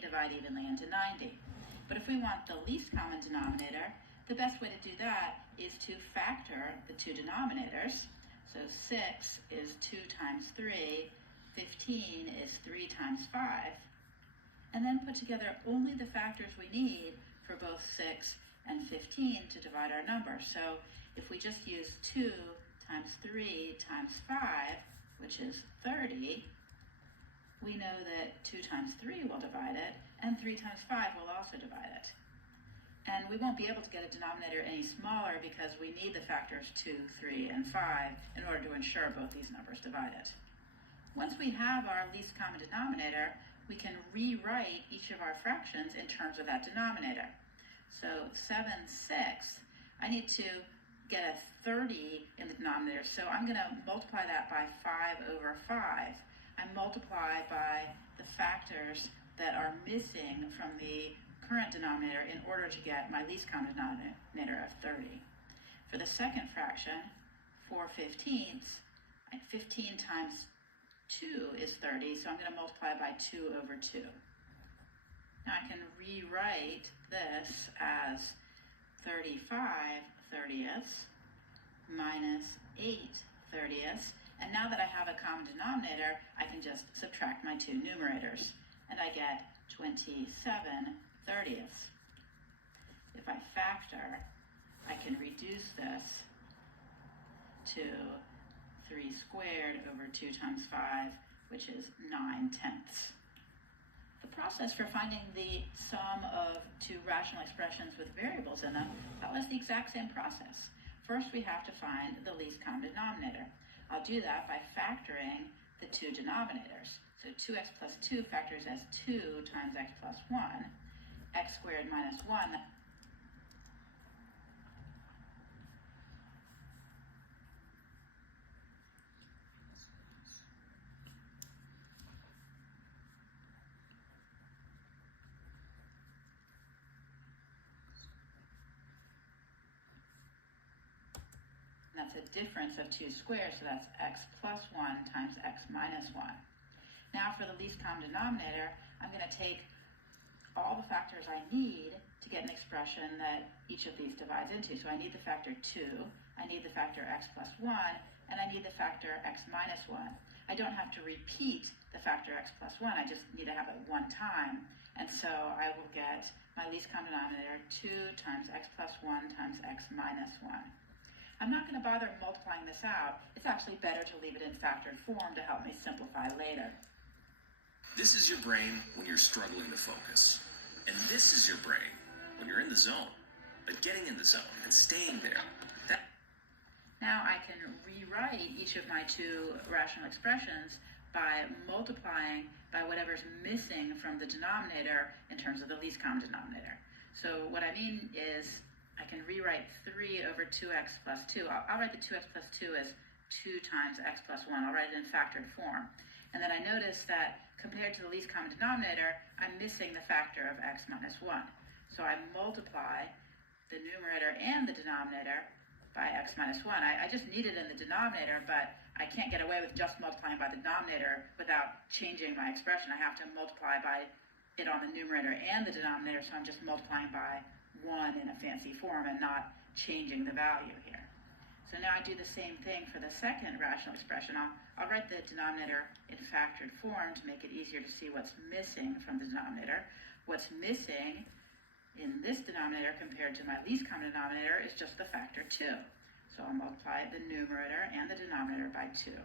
Divide evenly into 90. But if we want the least common denominator, the best way to do that is to factor the two denominators. So 6 is 2 times 3, 15 is 3 times 5, and then put together only the factors we need for both 6 and 15 to divide our number. So if we just use 2 times 3 times 5, which is 30, we know that 2 times 3 will divide it, and 3 times 5 will also divide it. And we won't be able to get a denominator any smaller because we need the factors 2, 3, and 5 in order to ensure both these numbers divide it. Once we have our least common denominator, we can rewrite each of our fractions in terms of that denominator. So 7, 6, I need to get a 30 in the denominator, so I'm going to multiply that by 5 over 5. I multiply by the factors that are missing from the current denominator in order to get my least common denominator of 30. For the second fraction, 4/15, 15 times 2 is 30, so I'm going to multiply by 2 over 2. Now I can rewrite this as 35/30ths minus 8/30ths. And now that I have a common denominator, I can just subtract my two numerators, and I get 27/30ths. If I factor, I can reduce this to 3 squared over 2 times 5, which is 9/10. The process for finding the sum of two rational expressions with variables in them follows the exact same process. First, we have to find the least common denominator. I'll do that by factoring the two denominators. So 2x plus 2 factors as 2 times x plus 1, x squared minus 1. That's a difference of 2 squared, so that's x plus 1 times x minus 1. Now for the least common denominator, I'm going to take all the factors I need to get an expression that each of these divides into. So I need the factor 2, I need the factor x plus 1, and I need the factor x minus 1. I don't have to repeat the factor x plus 1, I just need to have it one time. And so I will get my least common denominator 2 times x plus 1 times x minus 1. I'm not going to bother multiplying this out. It's actually better to leave it in factored form to help me simplify later. This is your brain when you're struggling to focus. And this is your brain when you're in the zone. But getting in the zone and staying there. Now I can rewrite each of my two rational expressions by multiplying by whatever's missing from the denominator in terms of the least common denominator. So what I mean is I can rewrite 3 over 2x plus 2. I'll write the 2x plus 2 as 2 times x plus 1. I'll write it in factored form. And then I notice that compared to the least common denominator, I'm missing the factor of x minus 1. So I multiply the numerator and the denominator by x minus 1. I just need it in the denominator, but I can't get away with just multiplying by the denominator without changing my expression. I have to multiply by it on the numerator and the denominator, so I'm just multiplying by 1 in a fancy form and not changing the value here. So now I do the same thing for the second rational expression. I'll write the denominator in factored form to make it easier to see what's missing from the denominator. What's missing in this denominator compared to my least common denominator is just the factor 2. So I'll multiply the numerator and the denominator by 2.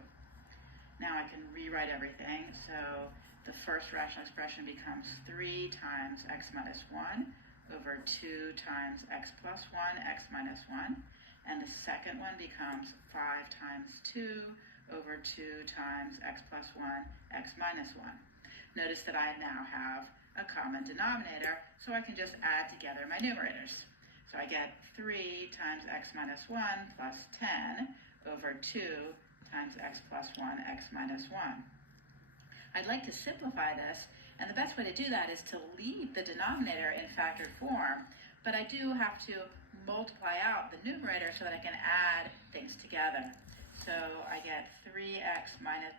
Now I can rewrite everything. So the first rational expression becomes 3 times x minus 1 over 2 times x plus 1, x minus 1. And the second one becomes 5 times 2 over 2 times x plus 1, x minus 1. Notice that I now have a common denominator, so I can just add together my numerators. So I get 3 times x minus 1 plus 10 over 2 times x plus 1, x minus 1. I'd like to simplify this, and way to do that is to leave the denominator in factored form, but I do have to multiply out the numerator so that I can add things together. So I get 3x minus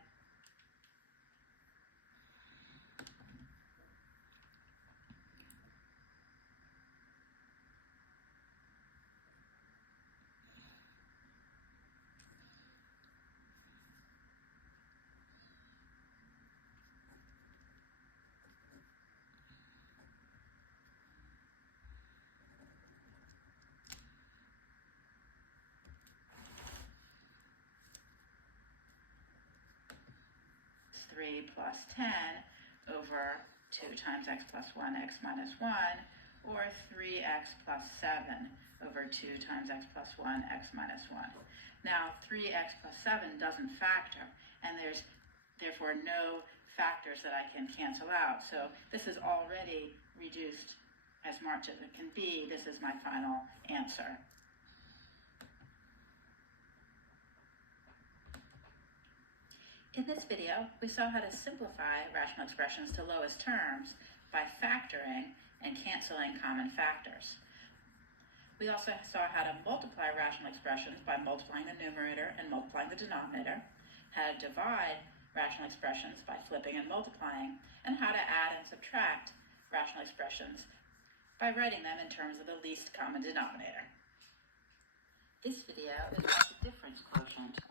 3 plus 10 over 2 times x plus 1, x minus 1, or 3x plus 7 over 2 times x plus 1, x minus 1. Now, 3x plus 7 doesn't factor, and there's therefore no factors that I can cancel out. So this is already reduced as much as it can be. This is my final answer. In this video, we saw how to simplify rational expressions to lowest terms by factoring and canceling common factors. We also saw how to multiply rational expressions by multiplying the numerator and multiplying the denominator, how to divide rational expressions by flipping and multiplying, and how to add and subtract rational expressions by writing them in terms of the least common denominator. This video is about the difference quotient